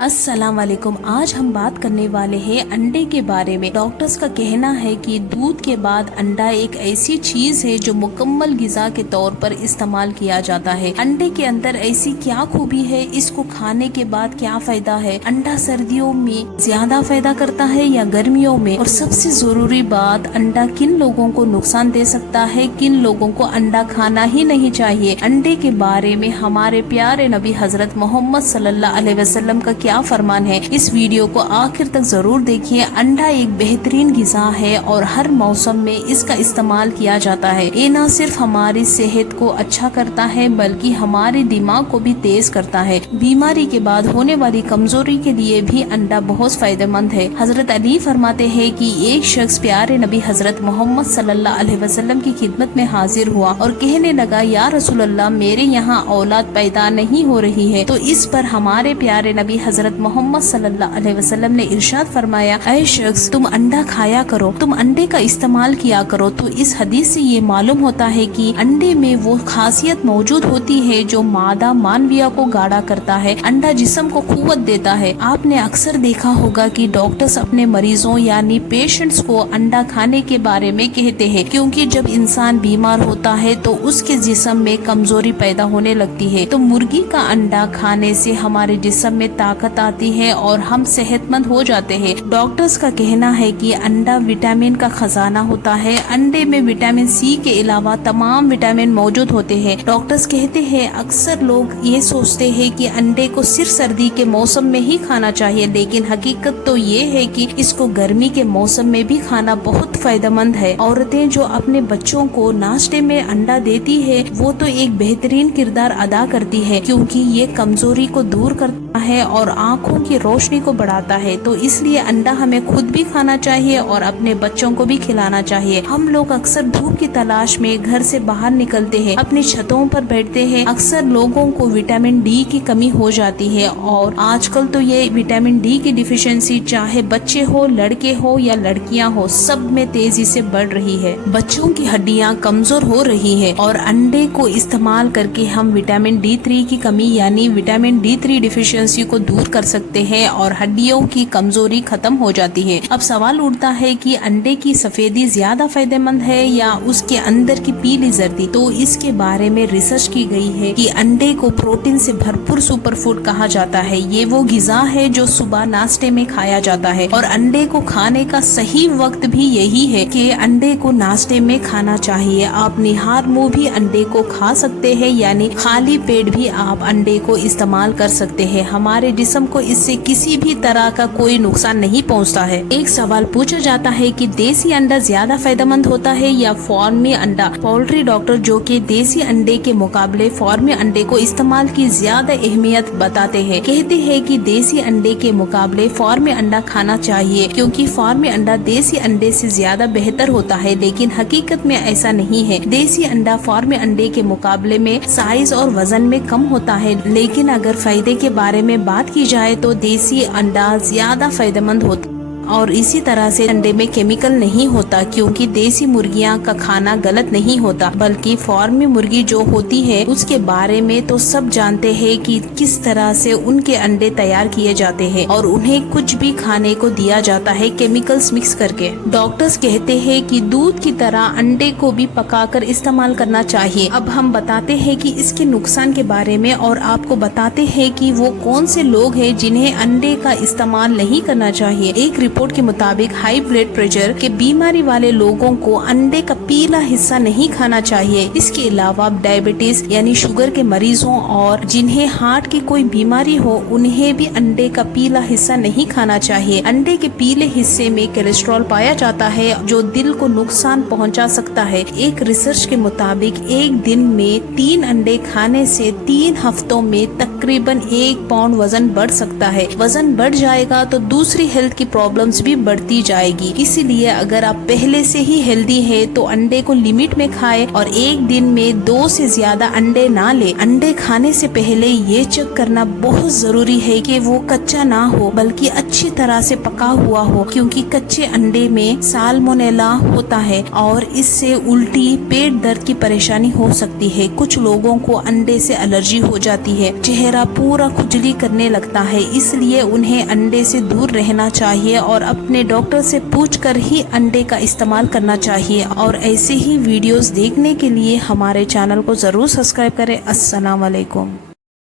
अस्सलाम वालेकुम। आज हम बात करने वाले हैं अंडे के बारे में। डॉक्टर्स का कहना है कि दूध के बाद अंडा एक ऐसी चीज है जो मुकम्मल गिजा के तौर पर इस्तेमाल किया जाता है। अंडे के अंदर ऐसी क्या खूबी है, इसको खाने के बाद क्या फायदा है, अंडा सर्दियों में ज्यादा फायदा करता है या गर्मियों में, और सबसे जरूरी बात, अंडा किन लोगों को नुकसान दे सकता है, किन लोगों को अंडा खाना ही नहीं चाहिए। अंडे के बारे में हमारे प्यारे नबी हजरत मोहम्मद सल्लल्लाहु अलैहि वसल्लम का क्या फरमान है, इस वीडियो को आखिर तक जरूर देखिए। अंडा एक बेहतरीन गिजा है और हर मौसम में इसका इस्तेमाल किया जाता है। ये न सिर्फ हमारी सेहत को अच्छा करता है बल्कि हमारे दिमाग को भी तेज करता है। बीमारी के बाद होने वाली कमजोरी के लिए भी अंडा बहुत फायदेमंद है। हजरत अली फरमाते हैं कि एक शख्स प्यारे नबी हजरत मोहम्मद सल्लल्लाहु अलैहि वसल्लम की खिदमत में हाजिर हुआ और कहने लगा, या रसूल अल्लाह, मेरे यहाँ औलाद पैदा नहीं हो रही है। तो इस पर हमारे प्यारे नबी हजरत मोहम्मद सल्लल्लाहु अलैहि वसल्लम ने इरशाद फरमाया, ऐ शख्स, तुम अंडा खाया करो, तुम अंडे का इस्तेमाल किया करो। तो इस हदीस से ये मालूम होता है कि अंडे में वो खासियत मौजूद होती है जो मादा मानविया को गाढ़ा करता है। अंडा जिस्म को कुव्वत देता है। आपने अक्सर देखा होगा कि डॉक्टर्स अपने मरीजों यानी पेशेंट्स को अंडा खाने के बारे में कहते हैं, क्योंकि जब इंसान बीमार होता है तो उसके जिस्म में कमजोरी पैदा होने लगती है। तो मुर्गी का अंडा खाने से हमारे जिस्म में ताकत आती है और हम सेहतमंद हो जाते हैं। डॉक्टर्स का कहना है कि अंडा विटामिन का खजाना होता है। अंडे में विटामिन सी के अलावा तमाम विटामिन मौजूद होते हैं। डॉक्टर्स कहते हैं, अक्सर लोग ये सोचते हैं कि अंडे को सिर्फ सर्दी के मौसम में ही खाना चाहिए, लेकिन हकीकत तो ये है कि इसको गर्मी के मौसम में भी खाना बहुत फायदेमंद है। औरतें जो अपने बच्चों को नाश्ते में अंडा देती है वो तो एक बेहतरीन किरदार अदा करती है, क्योंकि ये कमजोरी को दूर करता है और आँखों की रोशनी को बढ़ाता है। तो इसलिए अंडा हमें खुद भी खाना चाहिए और अपने बच्चों को भी खिलाना चाहिए। हम लोग अक्सर धूप की तलाश में घर से बाहर निकलते हैं, अपनी छतों पर बैठते हैं। अक्सर लोगों को विटामिन डी की कमी हो जाती है और आजकल तो ये विटामिन डी की डिफिशियंसी चाहे बच्चे हो, लड़के हो या लड़कियां हो, सब में तेजी से बढ़ रही है। बच्चों की हड्डियां कमजोर हो रही है और अंडे को इस्तेमाल करके हम विटामिन D3 की कमी यानी विटामिन D3 डिफिशियंसी को दूर कर सकते हैं और हड्डियों की कमजोरी खत्म हो जाती है। अब सवाल उठता है कि अंडे की सफेदी ज्यादा फायदेमंद है या उसके अंदर की पीली जर्दी। तो इसके बारे में रिसर्च की गई है कि अंडे को प्रोटीन से भरपूर सुपर फूड कहा जाता है। ये वो गिजा है जो सुबह नाश्ते में खाया जाता है और अंडे को खाने का सही वक्त भी यही है कि अंडे को नाश्ते में खाना चाहिए। आप निहार मुंह भी अंडे को खा सकते हैं, यानी खाली पेट भी आप अंडे को इस्तेमाल कर सकते हैं। हमारे जिस्म को इससे किसी भी तरह का कोई नुकसान नहीं पहुंचता है। एक सवाल पूछा जाता है कि देसी अंडा ज्यादा फायदेमंद होता है या फार्मी अंडा। पोल्ट्री डॉक्टर जो कि देसी अंडे के मुकाबले फार्मी अंडे को इस्तेमाल की ज्यादा अहमियत बताते हैं, कहते हैं कि देसी अंडे के मुकाबले फार्मी अंडा खाना चाहिए, क्योंकि फार्मी अंडा देसी अंडे से ज्यादा बेहतर होता है। लेकिन हकीकत में ऐसा नहीं है। देसी अंडा फार्मी अंडे के मुकाबले में साइज और वजन में कम होता है, लेकिन अगर फायदे के बारे में बात की जाए तो देसी अंडा ज्यादा फायदेमंद होता और इसी तरह से अंडे में केमिकल नहीं होता, क्योंकि देसी मुर्गियां का खाना गलत नहीं होता, बल्कि फार्मी मुर्गी जो होती है उसके बारे में तो सब जानते हैं कि किस तरह से उनके अंडे तैयार किए जाते हैं और उन्हें कुछ भी खाने को दिया जाता है केमिकल्स मिक्स करके। डॉक्टर्स कहते हैं कि दूध की तरह अंडे को भी पकाकर इस्तेमाल करना चाहिए। अब हम बताते हैं कि इसके नुकसान के बारे में और आपको बताते हैं कि वो कौन से लोग हैं जिन्हें अंडे का इस्तेमाल नहीं करना चाहिए। एक रिपोर्ट के मुताबिक हाई ब्लड प्रेशर के बीमारी वाले लोगों को अंडे का पीला हिस्सा नहीं खाना चाहिए। इसके अलावा डायबिटीज यानी शुगर के मरीजों और जिन्हें हार्ट की कोई बीमारी हो उन्हें भी अंडे का पीला हिस्सा नहीं खाना चाहिए। अंडे के पीले हिस्से में कोलेस्ट्रॉल पाया जाता है जो दिल को नुकसान पहुंचा सकता है। एक रिसर्च के मुताबिक एक दिन में 3 अंडे खाने से 3 हफ्तों में तकरीबन 1 पाउंड वजन बढ़ सकता है। वजन बढ़ जाएगा तो दूसरी हेल्थ की प्रॉब्लम प्रॉब्लम्स भी बढ़ती जाएगी। इसीलिए अगर आप पहले से ही हेल्दी है तो अंडे को लिमिट में खाएं और एक दिन में 2 से ज्यादा अंडे ना ले। अंडे खाने से पहले ये चेक करना बहुत जरूरी है कि वो कच्चा ना हो बल्कि अच्छी तरह से पका हुआ हो, क्योंकि कच्चे अंडे में साल्मोनेला होता है और इससे उल्टी, पेट दर्द की परेशानी हो सकती है। कुछ लोगों को अंडे से एलर्जी हो जाती है, चेहरा पूरा खुजली करने लगता है, इसलिए उन्हें अंडे से दूर रहना चाहिए और अपने डॉक्टर से पूछकर ही अंडे का इस्तेमाल करना चाहिए। और ऐसे ही वीडियोस देखने के लिए हमारे चैनल को जरूर सब्सक्राइब करें। अस्सलाम वालेकुम।